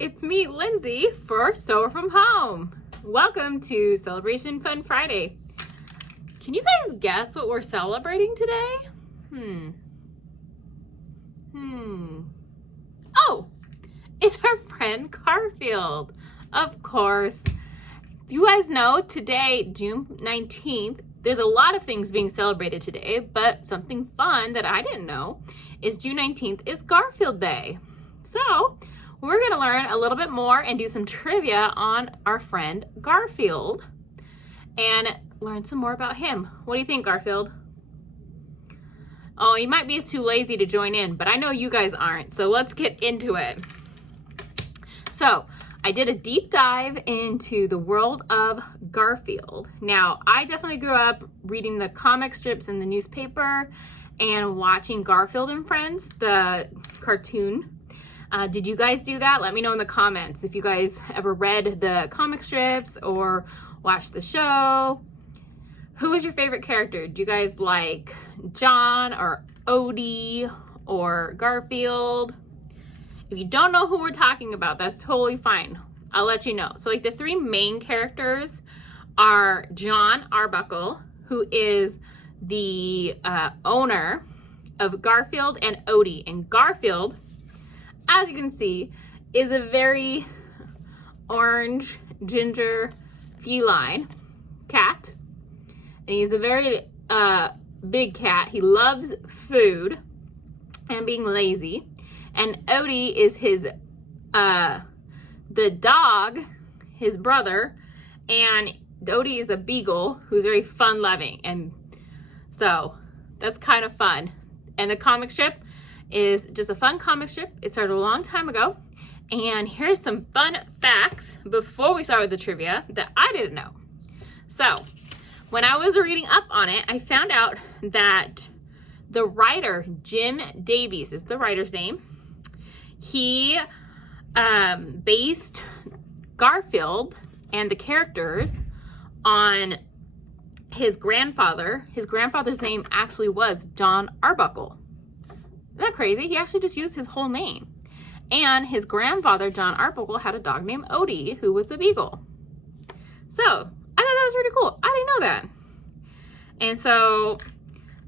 it's me, Lindsay, for SOAR from Home. Welcome to Celebration Fun Friday. Can you guys guess what we're celebrating today? Oh, it's our friend Garfield. Of course. Do you guys know today, June 19th, there's a lot of things being celebrated today, but something fun that I didn't know is June 19th is Garfield Day. So we're going to learn a little bit more and do some trivia on our friend Garfield and learn some more about him. What do you think, Garfield? Oh, you might be too lazy to join in, but I know you guys aren't. So let's get into it. So I did a deep dive into the world of Garfield. Now, I definitely grew up reading the comic strips in the newspaper and watching Garfield and Friends, the cartoon. Did you guys do that? Let me know in the comments if you guys ever read the comic strips or watched the show. Who was your favorite character? Do you guys like John or Odie or Garfield? If you don't know who we're talking about, that's totally fine. I'll let you know. So like the three main characters are John Arbuckle, who is the owner of Garfield and Odie. And Garfield, as you can see, is a very orange ginger feline cat. And he's a very big cat. He loves food and being lazy. And Odie is his the dog, his brother, and Odie is a beagle who's very fun loving. And so that's kind of fun. And the comic strip is just a fun comic strip. It started a long time ago. And here's some fun facts before we start with the trivia that I didn't know. So when I was reading up on it, I found out that the writer, Jim Davies is the writer's name. He based Garfield and the characters on his grandfather. His grandfather's name actually was John Arbuckle. Isn't that crazy? He actually just used his whole name. And his grandfather, John Arbuckle, had a dog named Odie, who was a beagle. So I thought that was really cool. I didn't know that. And so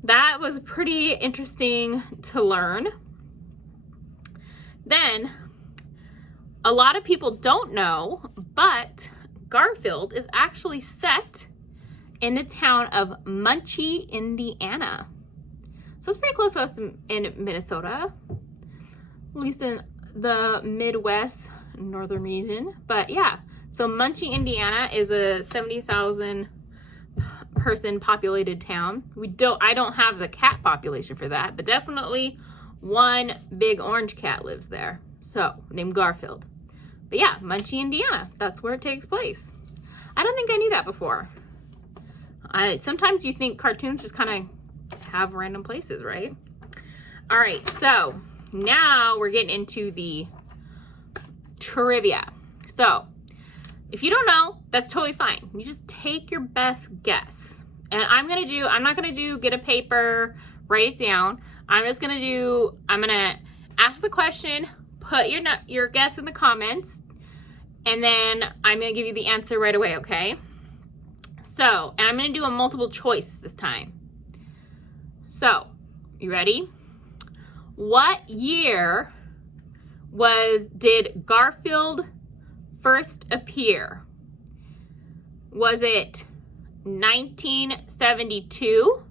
that was pretty interesting to learn. Then, a lot of people don't know, but Garfield is actually set in the town of Muncie, Indiana. So it's pretty close to us in Minnesota, at least in the Midwest, northern region. But yeah, so Muncie, Indiana is a 70,000 person populated town. I don't have the cat population for that, but definitely one big orange cat lives there, so named Garfield. But yeah, Muncie, Indiana, that's where it takes place. I don't think I knew that before. Sometimes you think cartoons just kind of have random places, right? All right, so now we're getting into the trivia. So if you don't know, that's totally fine. You just take your best guess. And I'm not gonna do get a paper, write it down. I'm gonna ask the question, put your guess in the comments, and then I'm gonna give you the answer right away, okay? So, and I'm gonna do a multiple choice this time. So, you ready? What year did Garfield first appear? Was it 1972?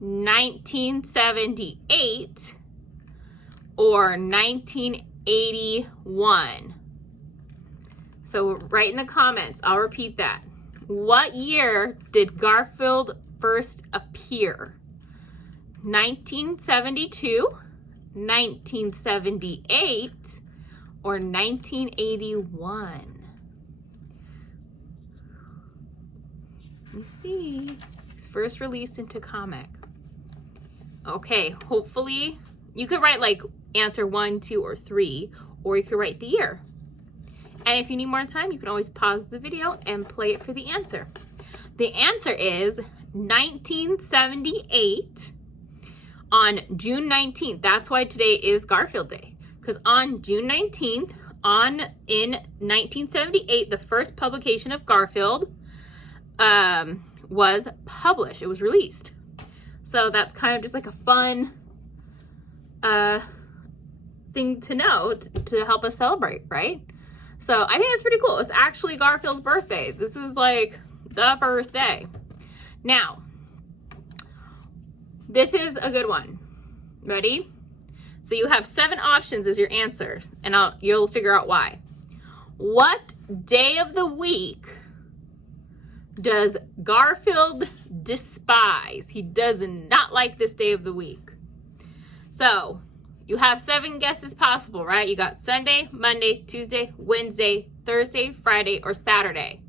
1978 or 1981? So write in the comments. I'll repeat that. What year did Garfield first appear? 1972, 1978 or 1981? Let me see. He was first released into comic. Okay, hopefully you could write like answer 1, 2, or 3, or you could write the year. And if you need more time, you can always pause the video and play it for the answer. The answer is 1978 on June 19th. That's why today is Garfield Day, because on June 19th in 1978, the first publication of Garfield was published. It was released. So that's kind of just like a fun thing to know to help us celebrate, right? So I think it's pretty cool. It's actually Garfield's birthday. This is like the first day. Now, this is a good one. Ready? So you have 7 options as your answers, and you'll figure out why. What day of the week does Garfield despise? He does not like this day of the week. So you have 7 guesses possible, right? You got Sunday, Monday, Tuesday, Wednesday, Thursday, Friday, or Saturday.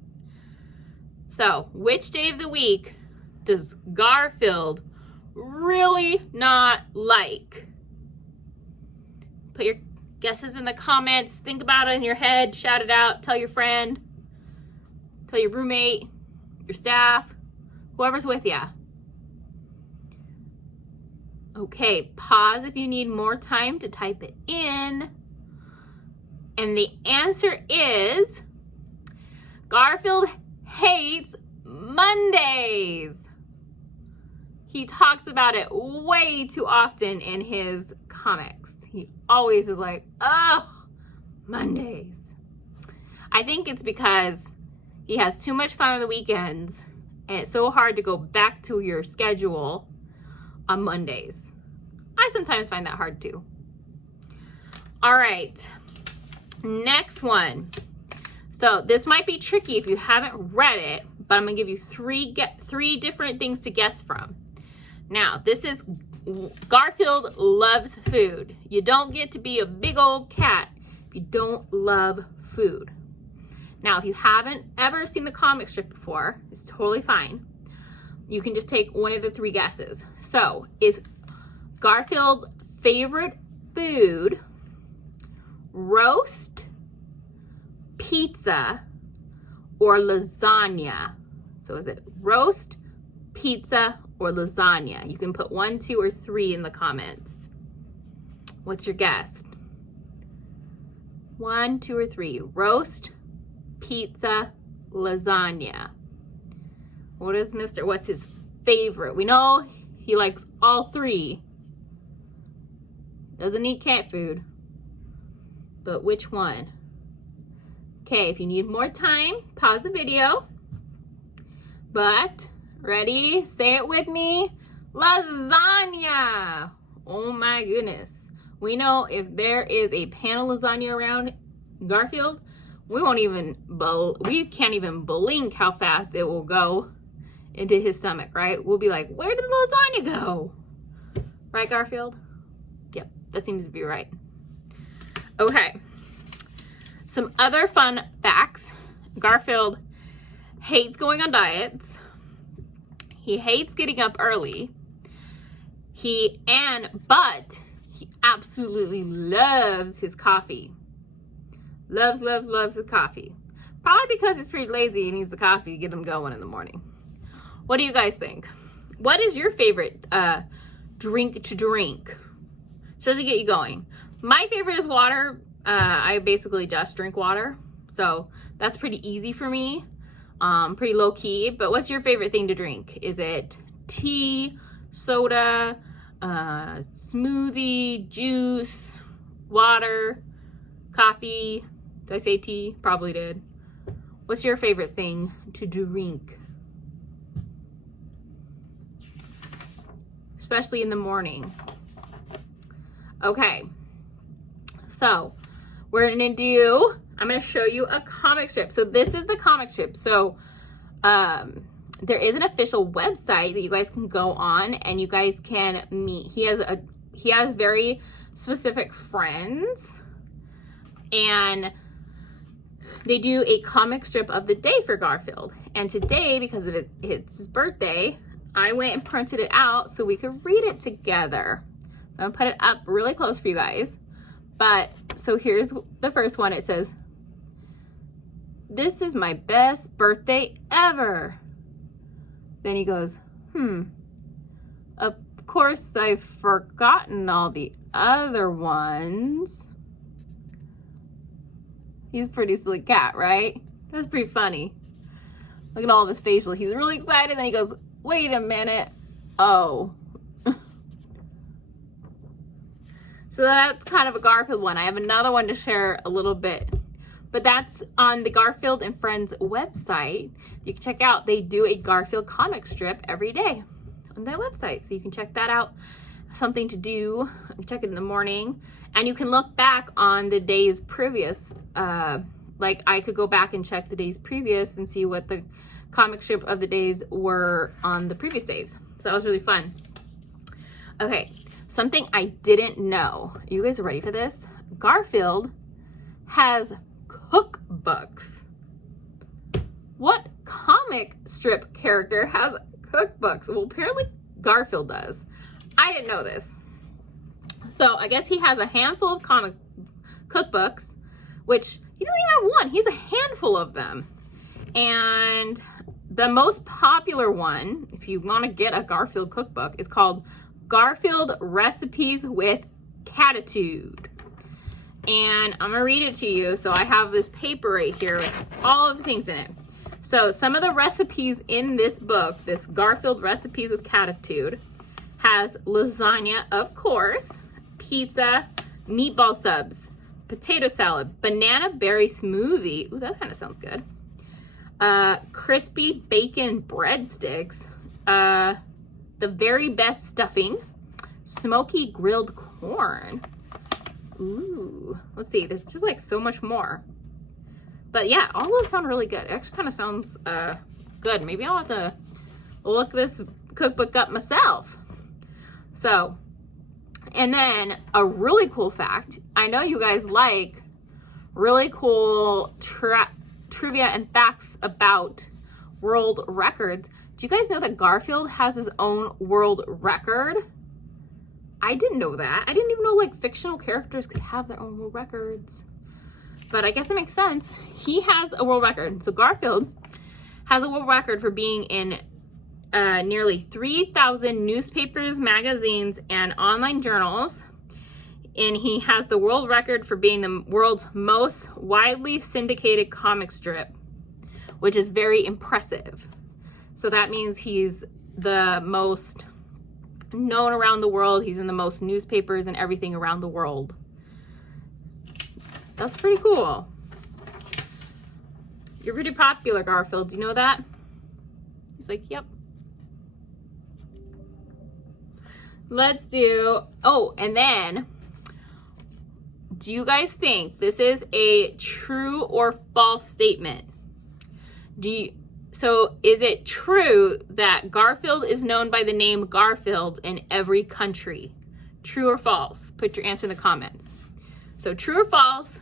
So which day of the week does Garfield really not like? Put your guesses in the comments. Think about it in your head. Shout it out. Tell your friend. Tell your roommate, your staff, whoever's with you. Okay, pause if you need more time to type it in. And the answer is Garfield hates Mondays. He talks about it way too often in his comics. He always is like, oh, Mondays. I think it's because he has too much fun on the weekends and it's so hard to go back to your schedule on Mondays. I sometimes find that hard too. All right, next one. So this might be tricky if you haven't read it, but I'm gonna give you three different things to guess from. Now, this is Garfield loves food. You don't get to be a big old cat if you don't love food. Now, if you haven't ever seen the comic strip before, it's totally fine. You can just take one of the 3 guesses. So, is Garfield's favorite food roast, pizza, or lasagna? So is it roast, pizza, or lasagna? You can put 1, 2, or 3 in the comments. What's your guess? 1, 2, or 3. Roast, pizza, lasagna. What's his favorite? We know he likes all 3. Doesn't eat cat food. But which one? Okay, if you need more time, pause the video. But ready? Say it with me. Lasagna. Oh my goodness. We know if there is a pan of lasagna around Garfield, we can't even blink how fast it will go into his stomach, right? We'll be like, where did the lasagna go? Right, Garfield? Yep, that seems to be right. Okay. Some other fun facts. Garfield hates going on diets. He hates getting up early. But he absolutely loves his coffee. Loves his coffee. Probably because he's pretty lazy and needs the coffee to get him going in the morning. What do you guys think? What is your favorite drink to drink? So to get you going. My favorite is water. I basically just drink water. So that's pretty easy for me. Pretty low key. But what's your favorite thing to drink? Is it tea, soda, smoothie, juice, water, coffee? Did I say tea? Probably did. What's your favorite thing to drink? Especially in the morning. Okay. So I'm gonna show you a comic strip. So this is the comic strip. So there is an official website that you guys can go on and you guys can meet. He has very specific friends, and they do a comic strip of the day for Garfield. And today, because of it's his birthday, I went and printed it out so we could read it together. So I'm gonna put it up really close for you guys. But so here's the first one. It says, "This is my best birthday ever." Then he goes, "Of course I've forgotten all the other ones." He's a pretty silly cat, right? That's pretty funny. Look at all of his facial. He's really excited, then he goes, wait a minute. Oh. So that's kind of a Garfield one. I have another one to share a little bit, but that's on the Garfield and Friends website. You can check out, they do a Garfield comic strip every day on that website. So you can check that out. Something to do. You can check it in the morning, and you can look back on the days previous. Like I could go back and check the days previous and see what the comic strip of the days were on the previous days. So that was really fun. Okay, something I didn't know. Are you guys ready for this? Garfield has cookbooks. What comic strip character has cookbooks? Well, apparently Garfield does. I didn't know this. So I guess he has a handful of comic cookbooks, which he doesn't even have one. He has a handful of them. And the most popular one, if you want to get a Garfield cookbook, is called Garfield Recipes with Catitude. And I'm going to read it to you. So I have this paper right here with all of the things in it. So some of the recipes in this book, this Garfield Recipes with Catitude, has lasagna, of course, pizza, meatball subs, potato salad, banana berry smoothie. Ooh, that kind of sounds good. Crispy bacon breadsticks, the very best stuffing, smoky grilled corn. Ooh, let's see. There's just like so much more. But yeah, all those sound really good. It actually kind of sounds good. Maybe I'll have to look this cookbook up myself. So, and then a really cool fact. I know you guys like really cool trivia and facts about world records. Do you guys know that Garfield has his own world record? I didn't know that. I didn't even know like fictional characters could have their own world records. But I guess it makes sense. He has a world record. So Garfield has a world record for being in nearly 3,000 newspapers, magazines, and online journals. And he has the world record for being the world's most widely syndicated comic strip, which is very impressive. So that means he's the most known around the world. He's in the most newspapers and everything around the world. That's pretty cool. You're pretty popular, Garfield. Do you know that? He's like, yep. Let's do, oh, and then, do you guys think this is a true or false statement? So is it true that Garfield is known by the name Garfield in every country? True or false? Put your answer in the comments. So true or false,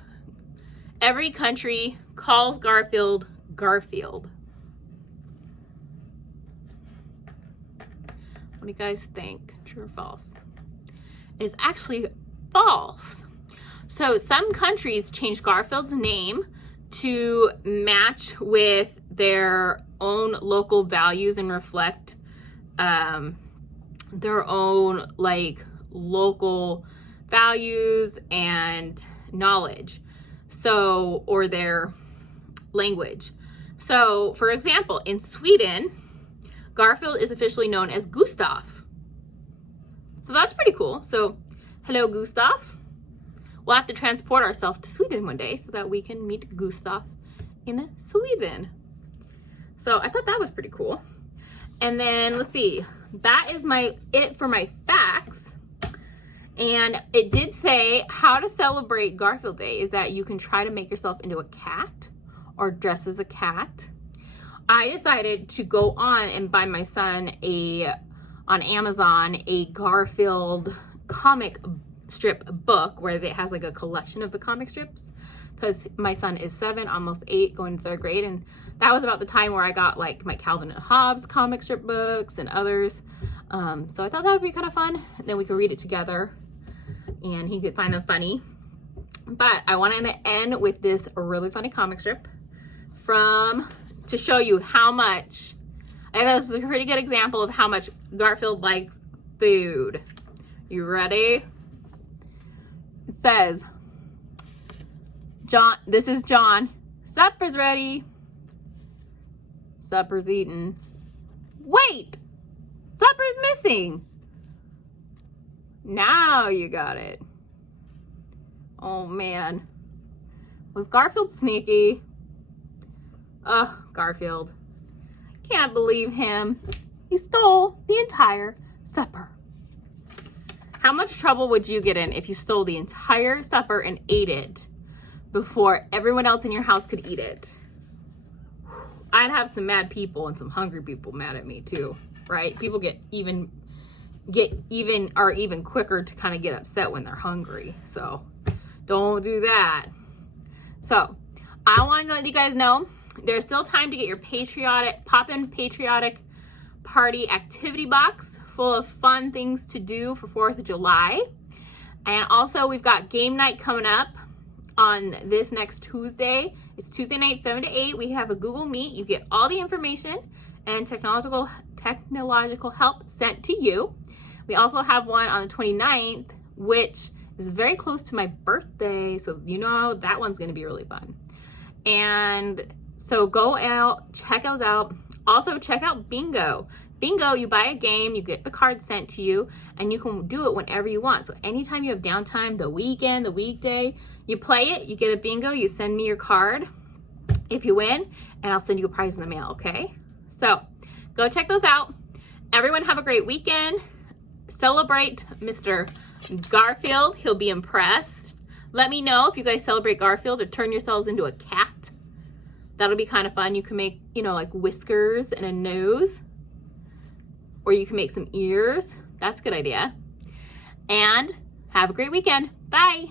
every country calls Garfield Garfield. What do you guys think? True or false? It's actually false. So some countries change Garfield's name to match with their own local values and reflect their own like local values and knowledge. So, or their language. So, for example, in Sweden, Garfield is officially known as Gustav. So that's pretty cool. So, hello, Gustav. We'll have to transport ourselves to Sweden one day so that we can meet Gustav in Sweden. So I thought that was pretty cool. And then let's see, that is it for my facts. And it did say how to celebrate Garfield Day is that you can try to make yourself into a cat or dress as a cat. I decided to go on and buy my son on Amazon a Garfield comic strip book where it has like a collection of the comic strips, because my son is 7, almost 8, going to 3rd grade, and that was about the time where I got like my Calvin and Hobbes comic strip books and others. So I thought that would be kind of fun, and then we could read it together and he could find them funny. But I wanted to end with this really funny comic strip to show you how much, I thought this was a pretty good example of how much Garfield likes food. You ready? It says, John, this is John. Supper's ready. Supper's eaten. Wait! Supper's missing. Now you got it. Oh man. Was Garfield sneaky? Ugh, Garfield. Can't believe him. He stole the entire supper. How much trouble would you get in if you stole the entire supper and ate it before everyone else in your house could eat it? I'd have some mad people and some hungry people mad at me too, right? People are even quicker to kind of get upset when they're hungry. So don't do that. So I want to let you guys know there's still time to get your pop-in patriotic party activity box full of fun things to do for 4th of July. And also we've got game night coming up on this next Tuesday. It's Tuesday night, 7 to 8. We have a Google Meet. You get all the information and technological help sent to you. We also have one on the 29th, which is very close to my birthday. So you know that one's going to be really fun. And so go out, check those out. Also check out Bingo. Bingo, you buy a game, you get the card sent to you, and you can do it whenever you want. So anytime you have downtime, the weekend, the weekday, you play it, you get a bingo, you send me your card if you win, and I'll send you a prize in the mail, okay? So go check those out. Everyone have a great weekend. Celebrate Mr. Garfield. He'll be impressed. Let me know if you guys celebrate Garfield or turn yourselves into a cat. That'll be kind of fun. You can make, like whiskers and a nose. Or you can make some ears. That's a good idea. And have a great weekend. Bye.